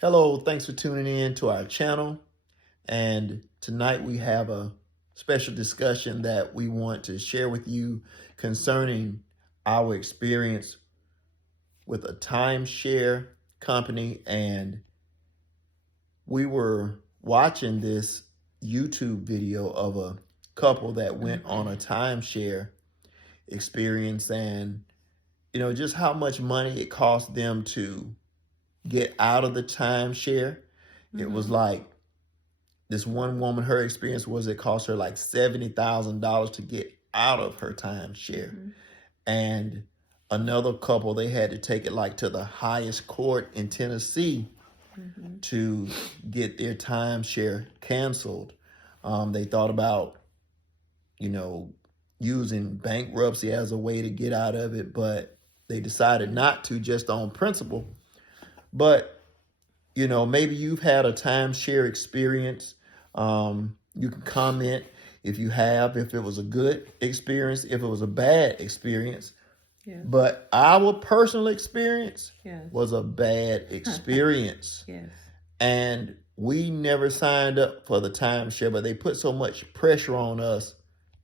Hello, thanks for tuning in to our channel. And tonight we have a special discussion that we want to share with you concerning our experience with a timeshare company. And we were watching this YouTube video of a couple that went on a timeshare experience, and just how much money it cost them to get out of the timeshare. It was like this one woman, her experience was it cost her like $70,000 to get out of her timeshare. And another couple, they had to take it like to the highest court in Tennessee to get their timeshare canceled. They thought about, using bankruptcy as a way to get out of it, but they decided not to, just on principle. But, maybe you've had a timeshare experience. You can comment if you have, if it was a good experience, if it was a bad experience. Yes. But our personal experience Yes. was a bad experience. Yes. And we never signed up for the timeshare, but they put so much pressure on us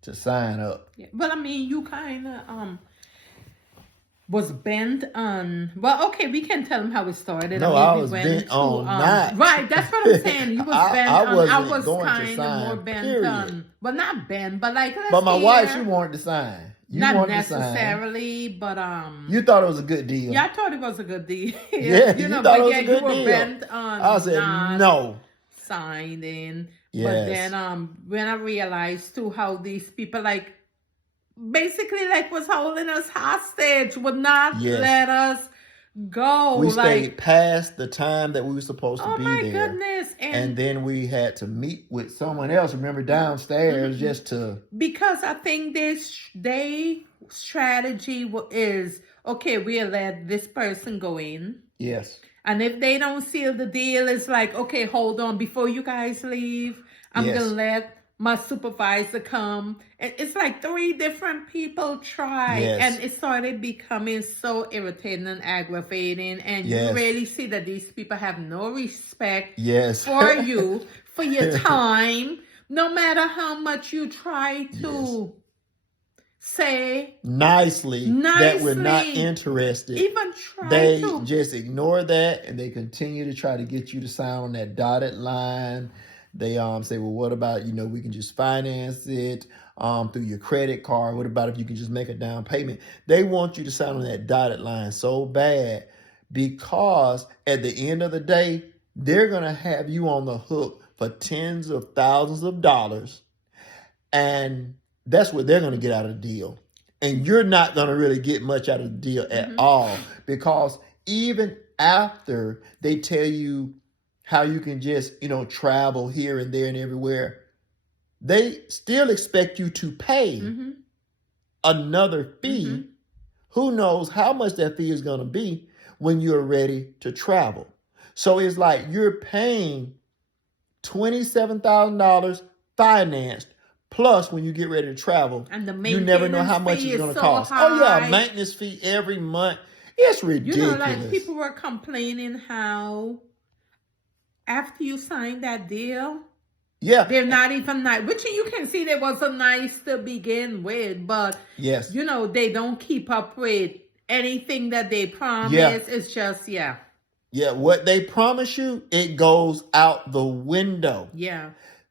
to sign up. Yeah. But I mean, you kind of was bent on. Well, okay, we can tell them how it started. No, I was bent on not. Right, that's what I'm saying. You was bent on. I was going to kind of sign, more bent period. on. Well, not bent, but like. But my wife, she wanted to sign. You not wanted necessarily, to sign. but You thought it was a good deal. Yeah, I thought it was a good deal. Yeah, you thought it was a good you were deal. Bent on I said not no. signing. Yes. But then when I realized too how these people basically was holding us hostage, would not let us go. We stayed past the time that we were supposed to be there. Oh my goodness. And then we had to meet with someone else, remember, downstairs just to... Because I think their strategy is, okay, we'll let this person go in. Yes. And if they don't seal the deal, it's like, okay, hold on, before you guys leave, I'm going to let my supervisor come. And it's like 3 different people tried. Yes. And it started becoming so irritating and aggravating. And you really see that these people have no respect for you, for your time, no matter how much you try to say nicely that we're not interested. Even try they to. just ignore that, and they continue to try to get you to sign on that dotted line. They say, well, what about, we can just finance it through your credit card. What about if you can just make a down payment? They want you to sign on that dotted line so bad, because at the end of the day, they're going to have you on the hook for tens of thousands of dollars. And that's what they're going to get out of the deal. And you're not going to really get much out of the deal at all, because even after they tell you how you can just, travel here and there and everywhere, they still expect you to pay another fee. Who knows how much that fee is going to be when you're ready to travel. So it's like you're paying $27,000 financed, plus when you get ready to travel, and you never know how much it's going to cost. High. Oh yeah, maintenance fee every month. It's ridiculous. People were complaining how after you sign that deal, they're not even nice. Which you can see they wasn't nice to begin with, but they don't keep up with anything that they promise. It's just what they promise you, it goes out the window.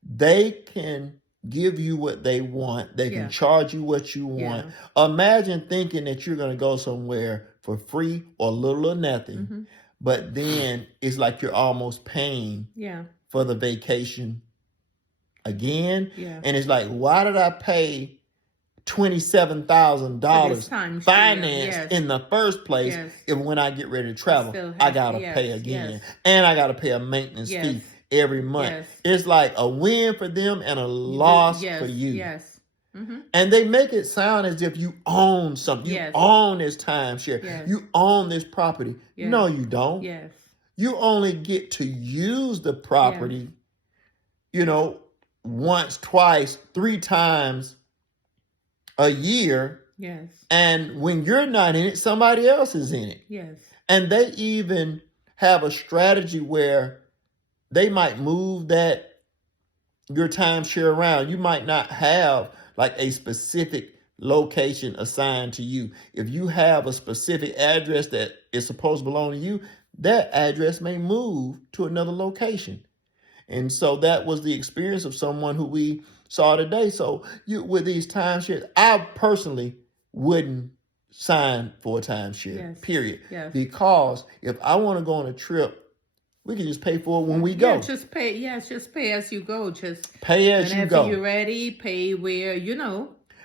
They can give you what they want. They can charge you what you want. Imagine thinking that you're going to go somewhere for free or little or nothing. But then it's like you're almost paying for the vacation again. And it's like, why did I pay $27,000 financed in the first place if when I get ready to travel, I got to pay again? And I got to pay a maintenance fee every month. It's like a win for them and a loss for you. And they make it sound as if you own something. You own this timeshare. You own this property. No, you don't. You only get to use the property, once, twice, 3 times a year. And when you're not in it, somebody else is in it. And they even have a strategy where they might move your timeshare around. You might not have like a specific location assigned to you. If you have a specific address that is supposed to belong to you, that address may move to another location. And so that was the experience of someone who we saw today. So with these timeshares, I personally wouldn't sign for a timeshare, period. Yes. Because if I want to go on a trip, we can just pay for it when we go. Just pay as you go. Just pay as you go. Whenever you're ready, pay where,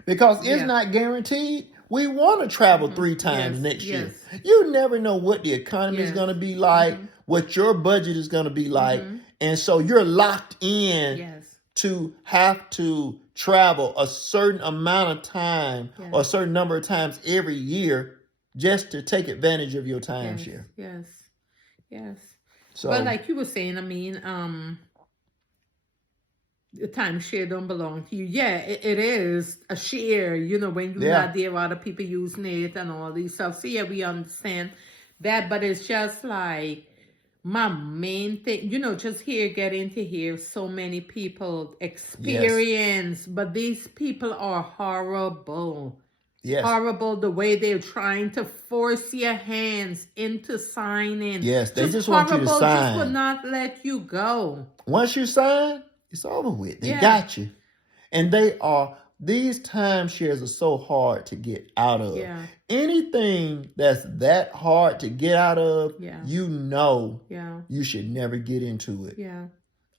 Because it's not guaranteed. We want to travel 3 times next year. You never know what the economy is going to be like, what your budget is going to be like. And so you're locked in to have to travel a certain amount of time or a certain number of times every year just to take advantage of your timeshare. Yes. So, but like you were saying, I mean, the timeshare don't belong to you. Yeah, it is a share, when you're not there, other people using it and all these stuff. So yeah, we understand that, but it's just like my main thing, just getting to hear so many people experience, but these people are horrible. Yes. Horrible the way they're trying to force your hands into signing. Yes, they just want you to sign. Just will not let you go. Once you sign, it's over with. They got you. And these timeshares are so hard to get out of. Yeah. Anything that's that hard to get out of, you should never get into it. Yeah.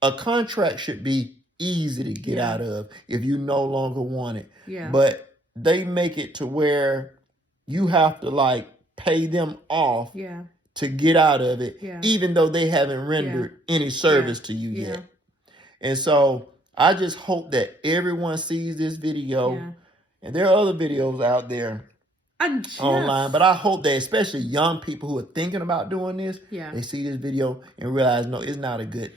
A contract should be easy to get out of if you no longer want it. Yeah. But they make it to where you have to pay them off to get out of it, even though they haven't rendered any service to you yet. And so I just hope that everyone sees this video, and there are other videos out there online, but I hope that especially young people who are thinking about doing this, they see this video and realize, no, it's not a good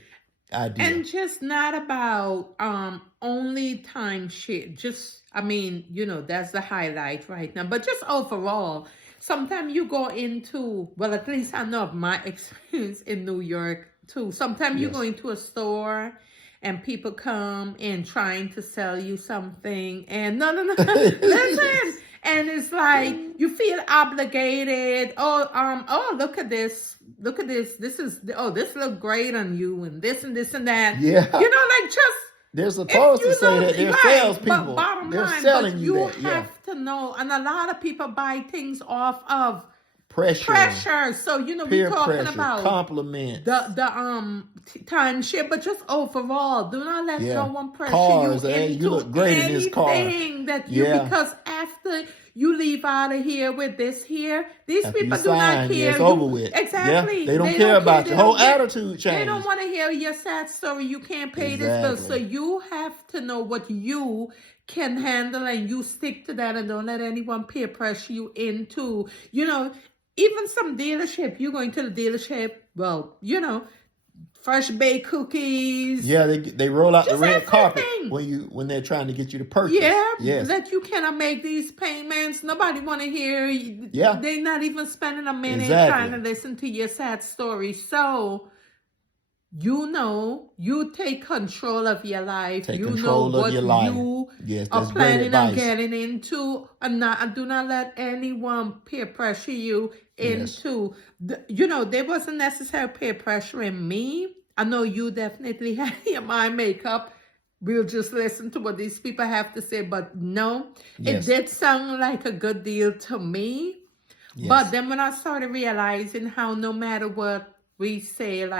idea. And just not about only timeshare. That's the highlight right now. But just overall, sometimes you go into, well, at least I know of my experience in New York too. Sometimes you go into a store and people come in trying to sell you something. And no, listen. And it's like, you feel obligated. Oh, look at this. Look at this. This look great on you, and this and this and that. Yeah. They're supposed to say that they're salespeople. But bottom they're line, selling you that. have to know, and a lot of people buy things off of pressure. So peer we're talking pressure, about compliments, the timeshare, but just overall, do not let no one pressure cars, you into you look great in this car. That because after you leave out of here with this here, these after people do not care. It's over with. Exactly. Yeah, they don't care about your whole attitude change. They don't want to hear your sad story. You can't pay this bill. So you have to know what you can handle, and you stick to that, and don't let anyone peer pressure you into, even some dealership. You're going to the dealership, well, fresh baked cookies. Yeah, they roll out the red carpet when they're trying to get you to purchase. Yeah, that you cannot make these payments. Nobody want to hear. Yeah, they're not even spending a minute trying to listen to your sad story. So, you take control of your life. Take control of your life. You are planning on getting into, and do not let anyone peer pressure you into. There wasn't necessary peer pressuring me. I know you definitely had your mind make up. We'll just listen to what these people have to say. But no, it did sound like a good deal to me. Yes. But then when I started realizing how no matter what we say, it's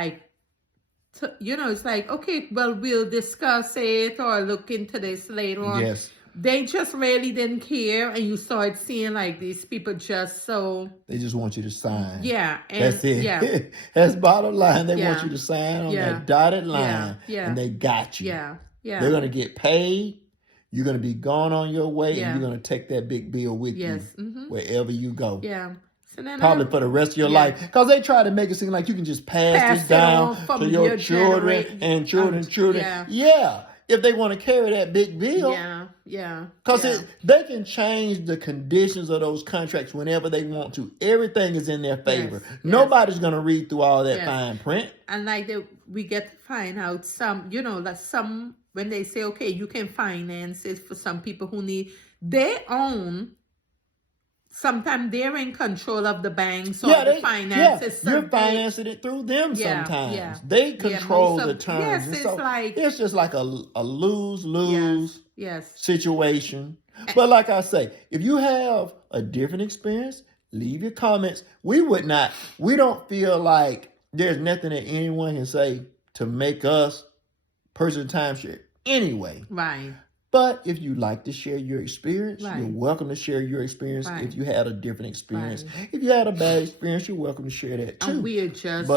like, okay, well, we'll discuss it or look into this later on. Yes. They just really didn't care, and you started seeing these people they just want you to sign. Yeah. And that's it. Yeah. That's bottom line. They want you to sign on that dotted line, and they got you. Yeah. They're going to get paid. You're going to be gone on your way, and you're going to take that big bill with you wherever you go. Yeah. So then probably for the rest of your life. Because they try to make it seem like you can just pass this down to your children and children. Yeah. if they want to carry that big bill. Yeah. Because they can change the conditions of those contracts whenever they want to. Everything is in their favor. Yes. Nobody's going to read through all that fine print. And like we get to find out some, that some, when they say, okay, you can finance it for some people who need their own. Sometimes they're in control of the banks or the finances. You're financing it through them sometimes. They control the terms. It's just like a lose-lose situation. But like I say, if you have a different experience, leave your comments. We don't feel like there's nothing that anyone can say to make us purchase timeshare anyway. Right. But if you'd like to share your experience, you're welcome to share your experience if you had a different experience. If you had a bad experience, you're welcome to share that too. And we are just,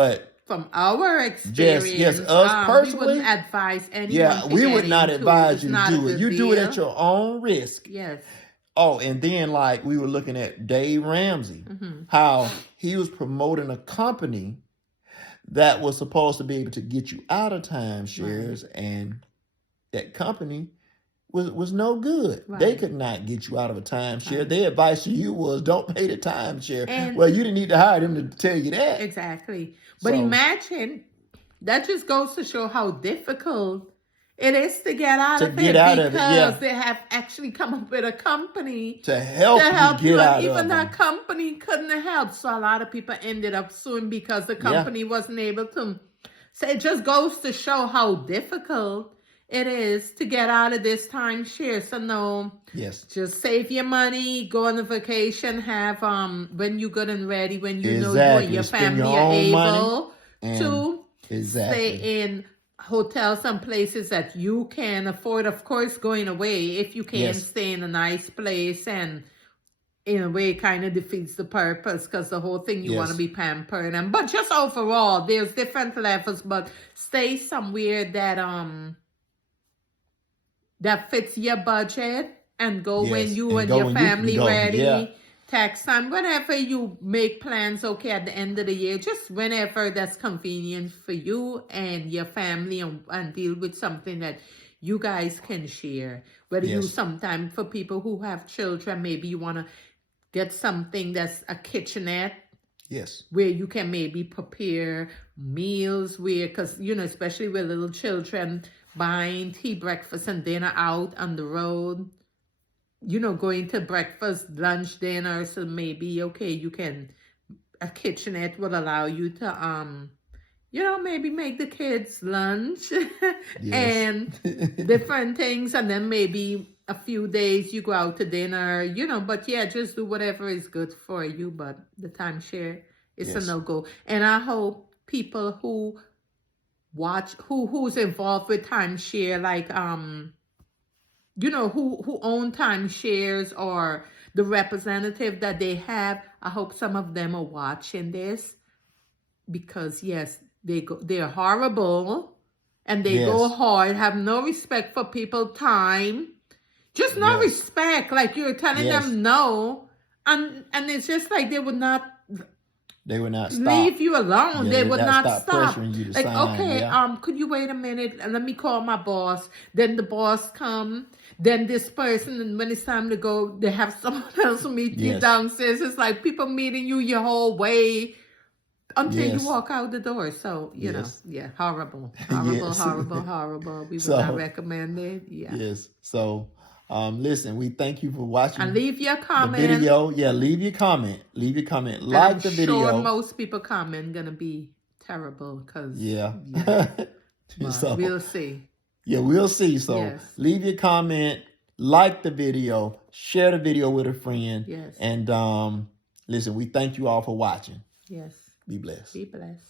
from our experience, yes, us personally, we wouldn't advise anyone. Yeah, we would not advise you to do it. You do it at your own risk. Yes. Oh, and then like we were looking at Dave Ramsey, how he was promoting a company that was supposed to be able to get you out of timeshares, and that company was no good. They could not get you out of a timeshare. Their advice to you was don't pay the timeshare. Well, you didn't need to hire them to tell you that. Exactly. But imagine, that just goes to show how difficult it is to get out of it. Because they have actually come up with a company to help you get out of it. Even that company couldn't help. So a lot of people ended up suing because the company wasn't able to. So it just goes to show how difficult it is to get out of this timeshare. So no, just save your money, go on a vacation, have when you're good and ready, when you know you and your family are able to stay in hotels and places that you can afford. Of course, going away, if you can stay in a nice place, and in a way kind of defeats the purpose, because the whole thing you want to be pampered. But just overall, there's different levels, but stay somewhere that fits your budget, and go when you and your family ready. Tax time, whenever you make plans, at the end of the year, just whenever that's convenient for you and your family, and deal with something that you guys can share. Whether you sometime, for people who have children, maybe you want to get something that's a kitchenette. Where you can maybe prepare meals, because, especially with little children, buying tea, breakfast, and dinner out on the road, going to breakfast, lunch, dinner. So maybe, you can, a kitchenette will allow you to, maybe make the kids lunch and different things. And then maybe a few days you go out to dinner, but just do whatever is good for you. But the timeshare is a no-go. And I hope people who watch, who's involved with timeshare, like, who own timeshares, or the representative that they have, I hope some of them are watching this, because they're horrible, and they go hard, have no respect for people's time, just no respect, like you're telling them no, and it's just like they would not stop. Leave you alone. They would not stop. You to like, sign. Could you wait a minute? Let me call my boss. Then the boss come. Then this person, and when it's time to go, they have someone else meet you downstairs. It's like people meeting you your whole way until you walk out the door. So, horrible. Horrible. We would not recommend it. Yes. So, listen, we thank you for watching. And leave your comment. The video. Yeah, leave your comment. Like the video. I'm sure most people comment gonna be terrible, because so we'll see. Yeah, we'll see. So leave your comment, like the video, share the video with a friend. Yes. And listen, we thank you all for watching. Yes. Be blessed. Be blessed.